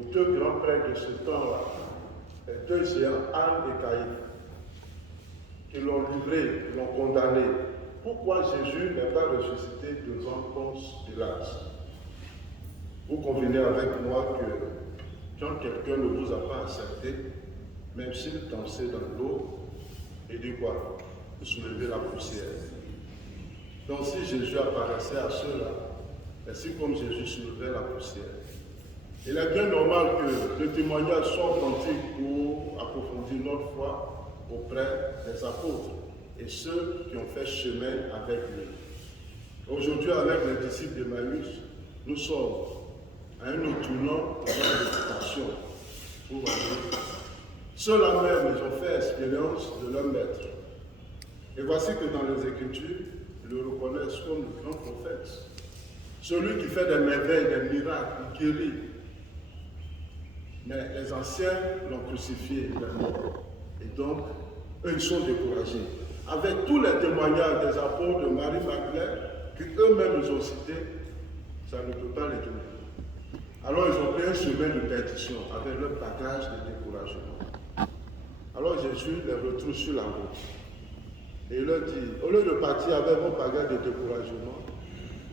aux deux grands prêtres de ce temps-là, les deux géants, Anne et Caïphe, qui l'ont livré, qui l'ont condamné. Pourquoi Jésus n'est pas ressuscité devant Ponce Pilate? Vous convenez avec moi que quand quelqu'un ne vous a pas accepté, même s'il dansait dans l'eau, il dit quoi? Vous soulevez la poussière. Donc si Jésus apparaissait à ceux-là, ainsi comme Jésus soulevait la poussière, il est bien normal que le témoignage soit authentique pour approfondir notre foi auprès des apôtres et ceux qui ont fait chemin avec lui. Aujourd'hui, avec les disciples d'Emmaüs, nous sommes à un autre tournant dans l'éducation. Ceux-là même, ils ont fait expérience de leur maître. Et voici que dans les Écritures, ils le reconnaissent comme le grand prophète. Celui qui fait des merveilles, des miracles, il guérit. Mais les anciens l'ont crucifié, il est mort. Et donc, eux, ils sont découragés. Avec tous les témoignages des apôtres de Marie-Magdalène, qu'eux-mêmes ils ont cités, ça ne peut pas les donner. Alors ils ont pris un chemin de perdition avec leur bagage de découragement. Alors Jésus les retrouve sur la route. Et il leur dit, au lieu de partir avec vos bagages de découragement,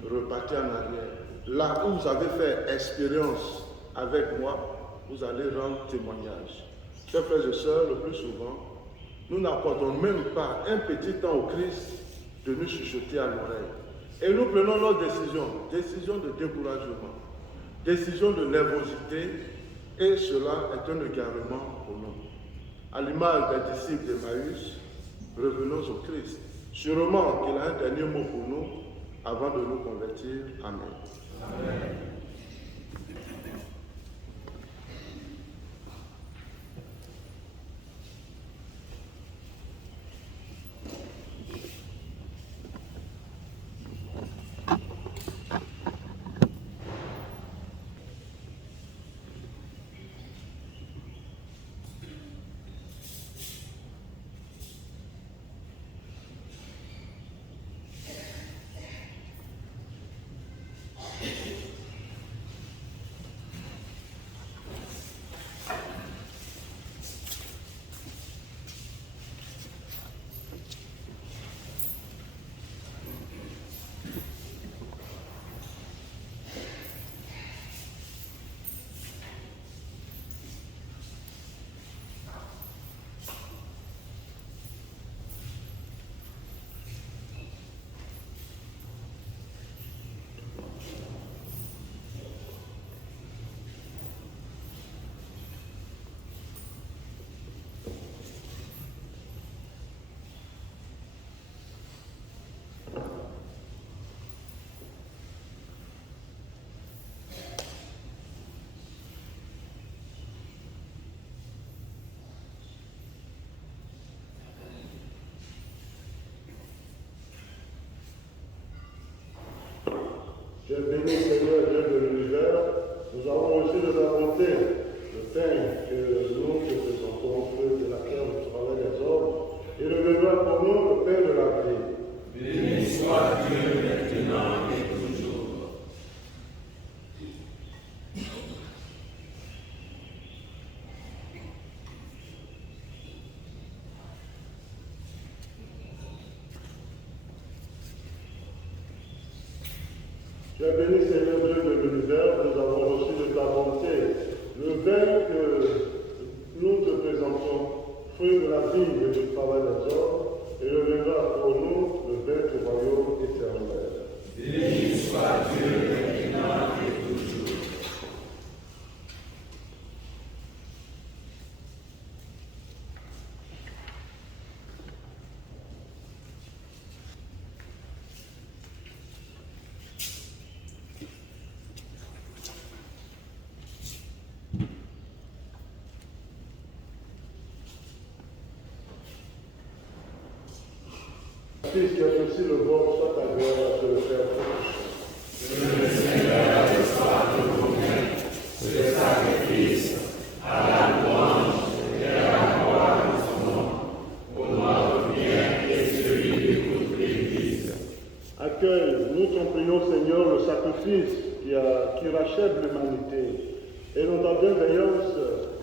repartez en arrière. Là où vous avez fait expérience avec moi, vous allez rendre témoignage. Chers frères et sœurs, le plus souvent, nous n'accordons même pas un petit temps au Christ de nous chuchoter à l'oreille. Et nous prenons nos décisions, décisions de découragement, décisions de nervosité, et cela est un égarement pour nous. À l'image des disciples d'Emmaüs, revenons au Christ. Sûrement qu'il a un dernier mot pour nous avant de nous convertir. Amen. Amen. Dieu béni, Seigneur, Dieu de l'univers, nous avons reçu de ta bonté le pain que nous te présentons, feu de la terre du travail des hommes, et le demeure pour nous le pain de la vie. Béni soit Dieu maintenant et toujours. Tu es béni, Seigneur Dieu de l'univers, nous avons reçu de ta bonté le vin que nous te présentons, fruit de la vigne et du travail des hommes, et le demeure pour nous le vin du royaume éternel. Béni soit Dieu maintenant et toujours. Fils qui est aussi le vôtre, soit ta gloire à te le faire. Que le Seigneur reçoive de vos mains ce sacrifice à la louange et à la gloire de son nom, au nom bien et celui de toute l'Église. Accueille, nous t'en prions, Seigneur, le sacrifice qui rachète l'humanité, et nous ta bienveillance,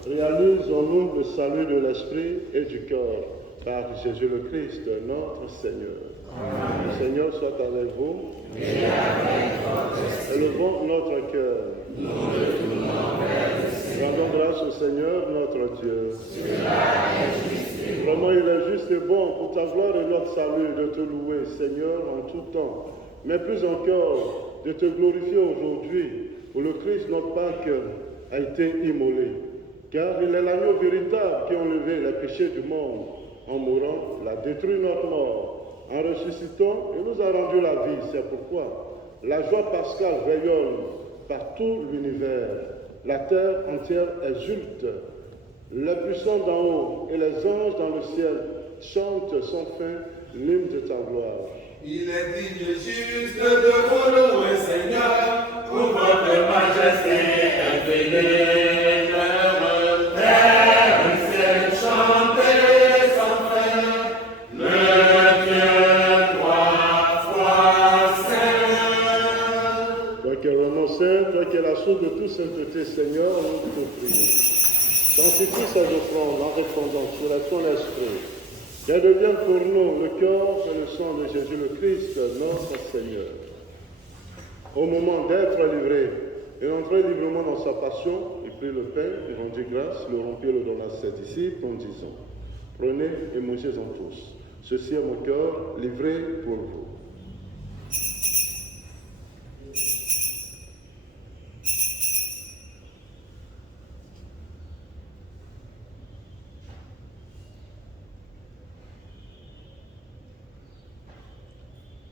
réalise en nous le salut de l'esprit et du corps, par Jésus le Christ, notre Seigneur. Amen. Le Seigneur soit avec vous. Et avec votre esprit. Élevons notre cœur. Nous le tournons vers le Seigneur. Rendons grâce au Seigneur, notre Dieu. Cela est juste. Vraiment, il est juste et bon pour ta gloire et notre salut de te louer, Seigneur, en tout temps. Mais plus encore, de te glorifier aujourd'hui, où le Christ, notre Pâque, a été immolé. Car il est l'agneau véritable qui a enlevé les péchés du monde. En mourant, il a détruit notre mort. En ressuscitant, il nous a rendu la vie. C'est pourquoi la joie pascale rayonne par tout l'univers. La terre entière exulte. Les puissants d'en haut et les anges dans le ciel chantent sans fin l'hymne de ta gloire. Il est digne juste de vous louer, Seigneur, pour votre majesté révélée. Terre, ciel, chantez sans fin, le Dieu trois fois saint. Toi qui es vraiment saint, toi qui es la source de toute sainteté, Seigneur, nous te prions. Sanctifie ces offrandes en répondant sur ton esprit. Qu'elle devienne pour nous le corps et le sang de Jésus le Christ, notre Seigneur. Au moment d'être livré et d'entrer librement dans sa passion, il prit le pain, il rendit grâce, le rompit et le donna à ses disciples en disant, prenez et mangez-en tous. Ceci est mon corps livré pour vous.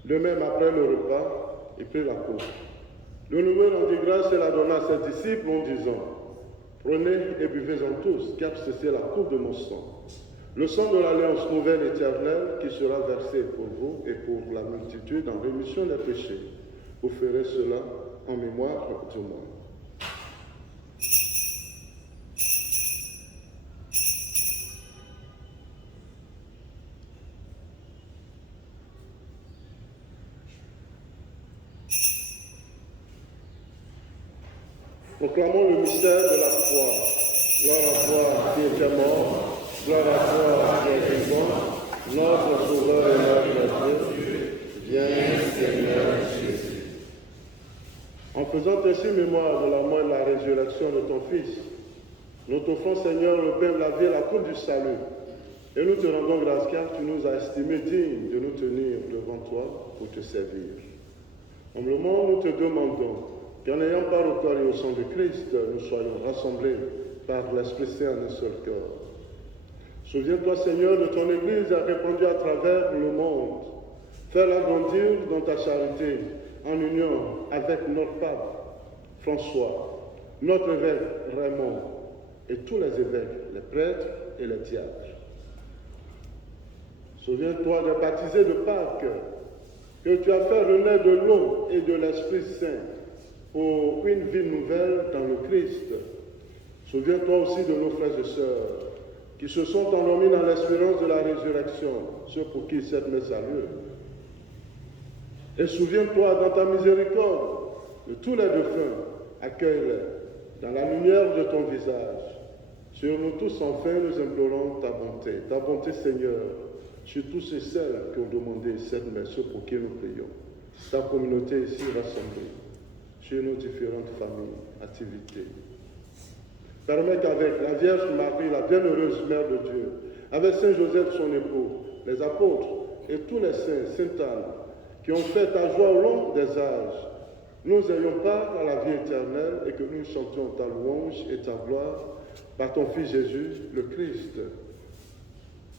De même, après le repas, il prit la coupe. De nouveau, il rendit grâce et la donna à ses disciples en disant, prenez et buvez-en tous, car ceci est la coupe de mon sang. Le sang de l'alliance nouvelle éternelle qui sera versé pour vous et pour la multitude en rémission des péchés. Vous ferez cela en mémoire de moi. Proclamons le mystère de la foi. Gloire à toi qui étais mort, gloire à toi qui es vivant, notre Sauveur et notre Dieu. Viens, Seigneur Jésus. En faisant ainsi mémoire de la mort et de la résurrection de ton Fils, nous t'offrons, Seigneur, le pain de la vie et la coupe du salut. Et nous te rendons grâce car tu nous as estimés dignes de nous tenir devant toi pour te servir. Humblement, nous te demandons qu'en ayant part au corps et au sang de Christ, nous soyons rassemblés par l'Esprit Saint en un seul corps. Souviens-toi, Seigneur, de ton Église répandue à travers le monde. Fais-la grandir dans ta charité, en union avec notre pape François, notre évêque Raymond, et tous les évêques, les prêtres et les diacres. Souviens-toi des baptisés de Pâques, que tu as fait renaître de l'eau et de l'Esprit Saint, pour une vie nouvelle dans le Christ. Souviens-toi aussi de nos frères et sœurs qui se sont endormis dans l'espérance de la résurrection, ceux pour qui cette messe a lieu. Et souviens-toi dans ta miséricorde de tous les défunts, accueille-les dans la lumière de ton visage. Sur nous tous enfin, nous implorons ta bonté Seigneur, sur tous et celles qui ont demandé cette messe, ceux pour qui nous prions. Ta communauté ici rassemblée, sur nos différentes familles, activités. Permets qu'avec la Vierge Marie, la bienheureuse Mère de Dieu, avec Saint Joseph son époux, les apôtres et tous les saints, Sainte Anne, qui ont fait ta joie au long des âges, nous ayons part à la vie éternelle et que nous chantions ta louange et ta gloire par ton Fils Jésus, le Christ.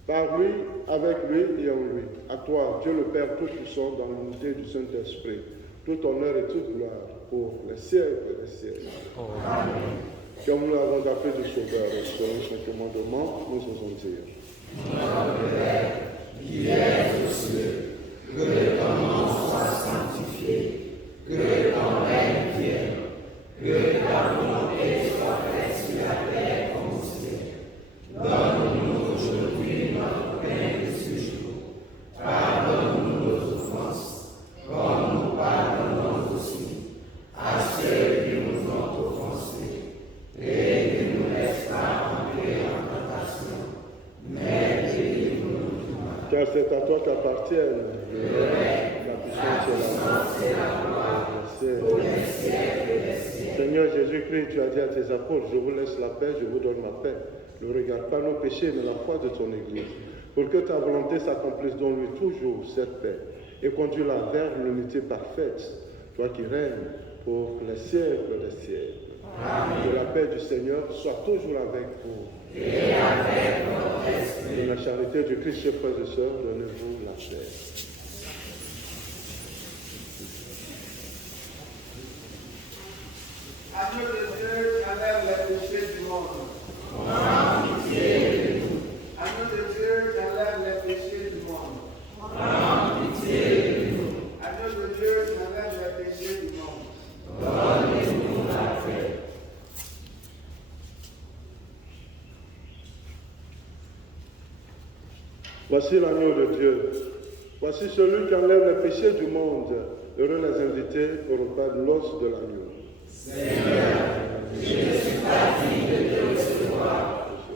Par lui, avec lui et en lui. À toi, Dieu le Père Tout-Puissant, dans l'unité du Saint-Esprit, tout honneur et toute gloire pour les siècles des siècles. Amen. Comme nous avons appelé du Sauveur, selon son commandement, nous osons dire. Notre Père, qui es aux cieux, que ton nom soit sanctifié, que ton règne vienne, que ta volonté soit faite sur la terre comme au ciel. Donne-nous aujourd'hui notre pain de ce jour. Pardonne-nous nos offenses, comme nous pardonnons aussi à ceux qui nous ont offensés. Et c'est à toi qu'appartiennent la puissance et la gloire pour les siècles. Seigneur Jésus-Christ, tu as dit à tes apôtres, je vous laisse la paix, je vous donne ma paix. Ne regarde pas nos péchés, mais la foi de ton Église. Pour que ta volonté s'accomplisse, donne-lui toujours cette paix et conduis-la vers l'unité parfaite, toi qui règnes pour les siècles des siècles. Amen. Que la paix du Seigneur soit toujours avec vous. Et avec votre esprit. De la charité du Christ, chers frères et sœurs, donnez-vous la paix. Agneau de Dieu, qui enlève les péchés du monde. Pitié de nous. Agneau de Dieu, qui enlève les péchés du monde. Pitié de nous. Agneau de Dieu, qui enlève les péchés du monde. Donnez-nous la paix. Voici l'agneau de Dieu. Voici celui qui enlève les péchés du monde. Heureux les invités au repas de l'os de l'agneau. Seigneur, je ne suis pas digne de te recevoir,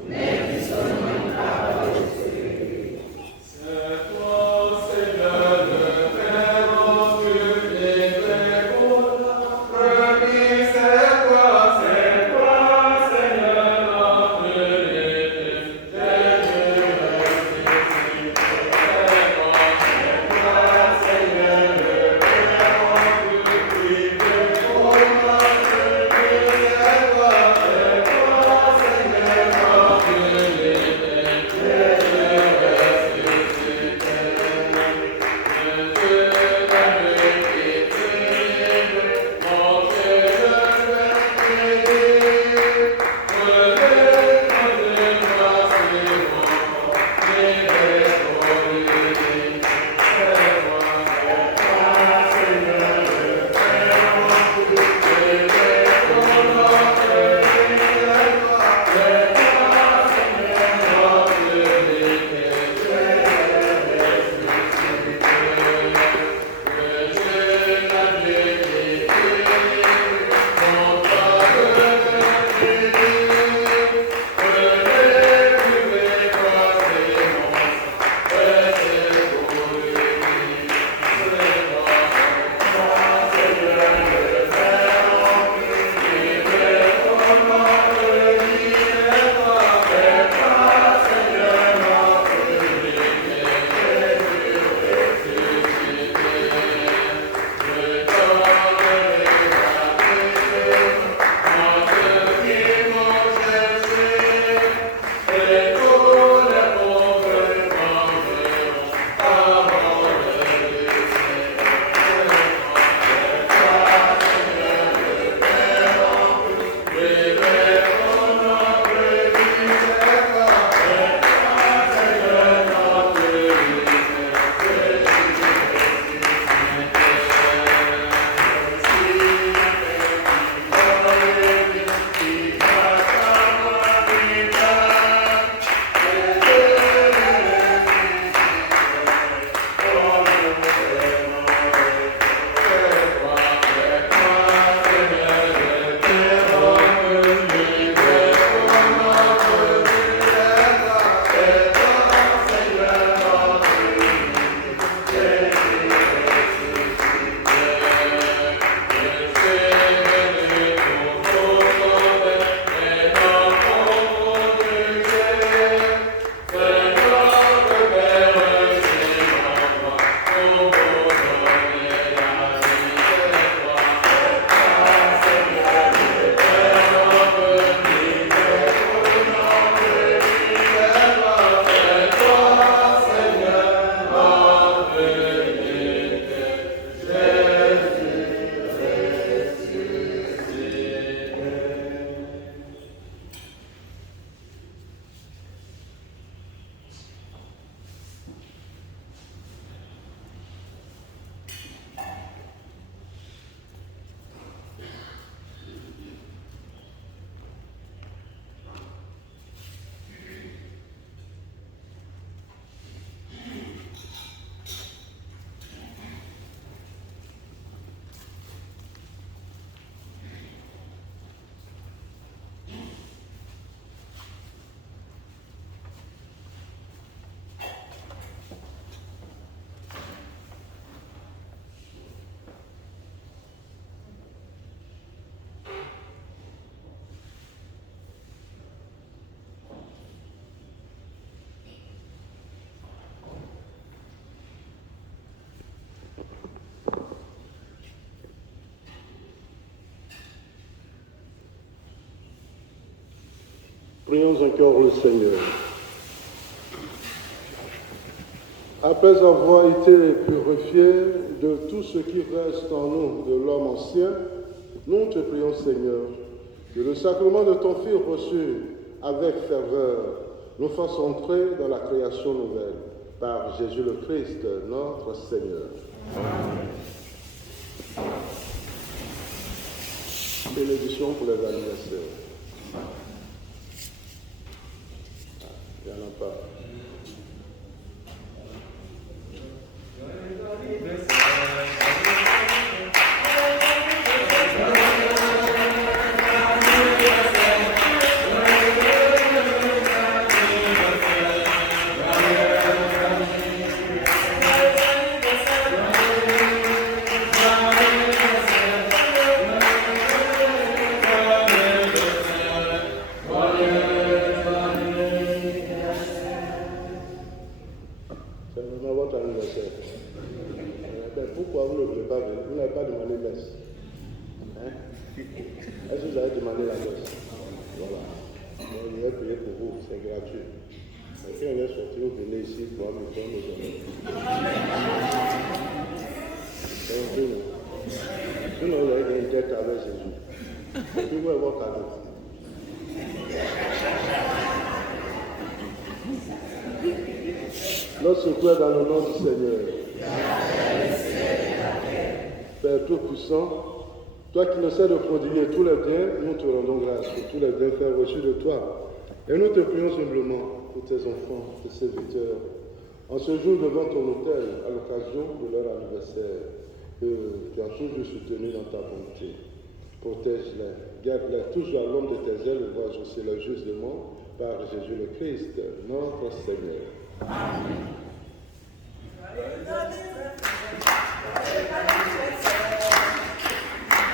mais dis seulement une parole de sécurité. C'est toi, Seigneur, le Père Dieu des Pères. Premier, c'est toi, Seigneur, notre Dieu. Seigneur, le Père Dieu. Prions encore le Seigneur. Après avoir été purifiés de tout ce qui reste en nous de l'homme ancien, nous te prions, Seigneur, que le sacrement de ton Fils reçu avec ferveur nous fasse entrer dans la création nouvelle. Par Jésus le Christ, notre Seigneur. Amen. Bénédiction pour les anniversaires. Il n'y en a pas. Pourquoi vous ne voulez pas venir? Vous n'avez pas demandé messe. Hein? Est-ce que vous avez demandé la messe? Voilà. On est payé pour vous, c'est gratuit. Et quand on est sorti, vous venez ici pour nous faire nos amis. Sinon, vous avez une tête avec Jésus. Et puis vous avez votre cadeau. Notre secours est dans le nom du Seigneur. Père Tout-Puissant, toi qui ne sais de prodiguer tous les biens, nous te rendons grâce pour tous les bienfaits reçus de toi. Et nous te prions simplement pour tes enfants, tes serviteurs, en ce jour devant ton autel, à l'occasion de leur anniversaire, que tu as toujours soutenu dans ta bonté. Protège-les, garde-les toujours à l'ombre de tes ailes, vois aussi les justes des morts, par Jésus le Christ, notre Seigneur.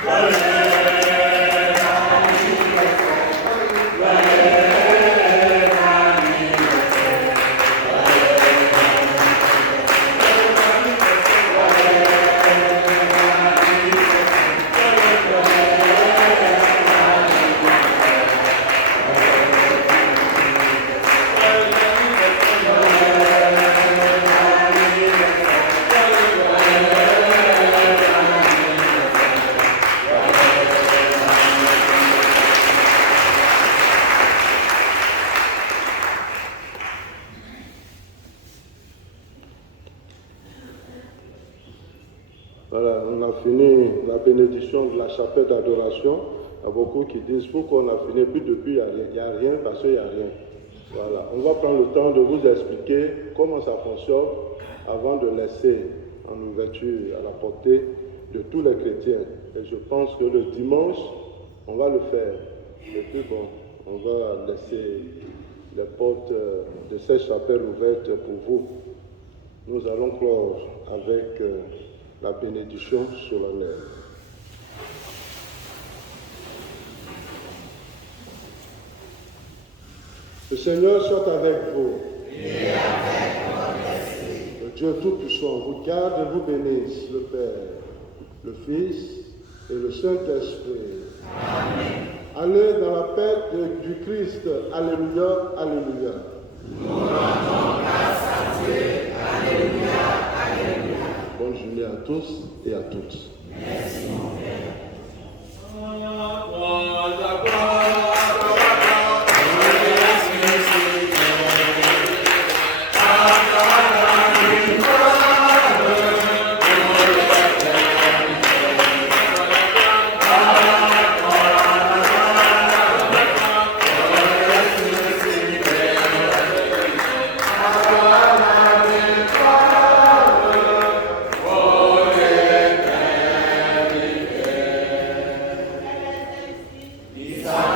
Amen. Voilà, on a fini la bénédiction de la chapelle d'adoration. Il y a beaucoup qui disent pourquoi on a fini, puis depuis il n'y a rien parce qu'il n'y a rien. Voilà, on va prendre le temps de vous expliquer comment ça fonctionne avant de laisser en ouverture à la portée de tous les chrétiens. Et je pense que le dimanche, on va le faire. Et puis bon, on va laisser les portes de cette chapelle ouvertes pour vous. Nous allons clore avec la bénédiction solennelle. Le Seigneur soit avec vous. Et avec votre esprit. Le Dieu Tout-Puissant vous garde et vous bénisse, le Père, le Fils et le Saint-Esprit. Amen. Allez dans la paix du Christ. Alléluia, alléluia. Nous rendons grâce à Dieu. Alléluia, alléluia. Bonne journée à tous et à toutes. Merci mon Père. Isa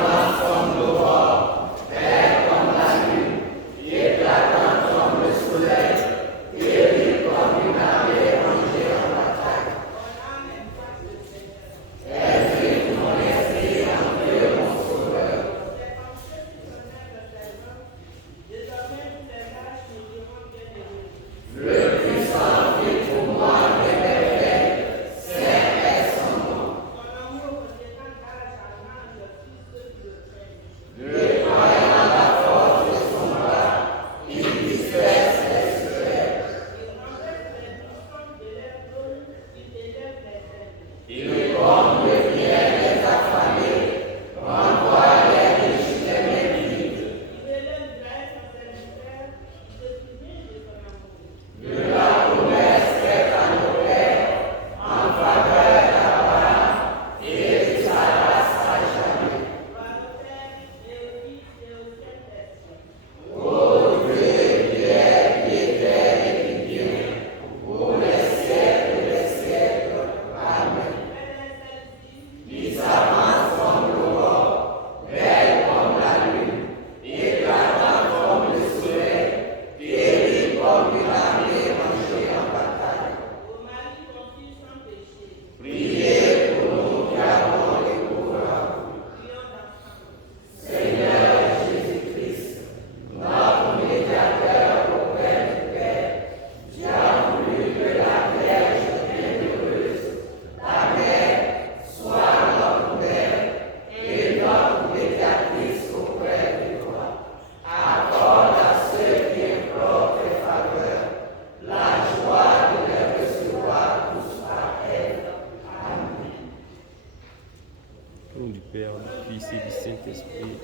Amen.